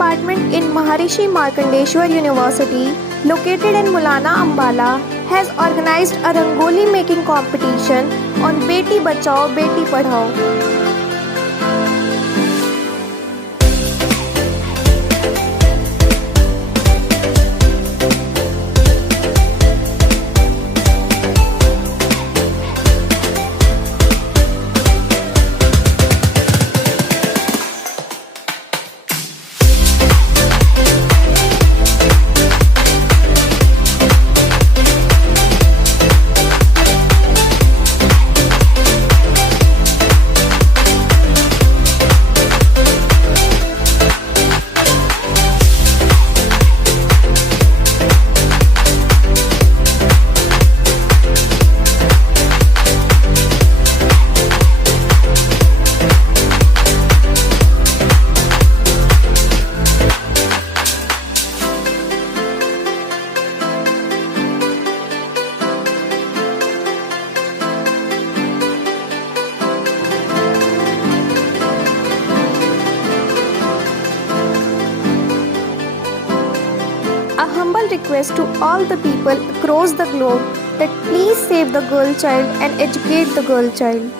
department in Maharishi Markandeshwar University, located in Mulana, Ambala, has organized a Rangoli making competition on Beti Bachao Beti Padhao. A humble request to all the people across the globe that please save the girl child and educate the girl child.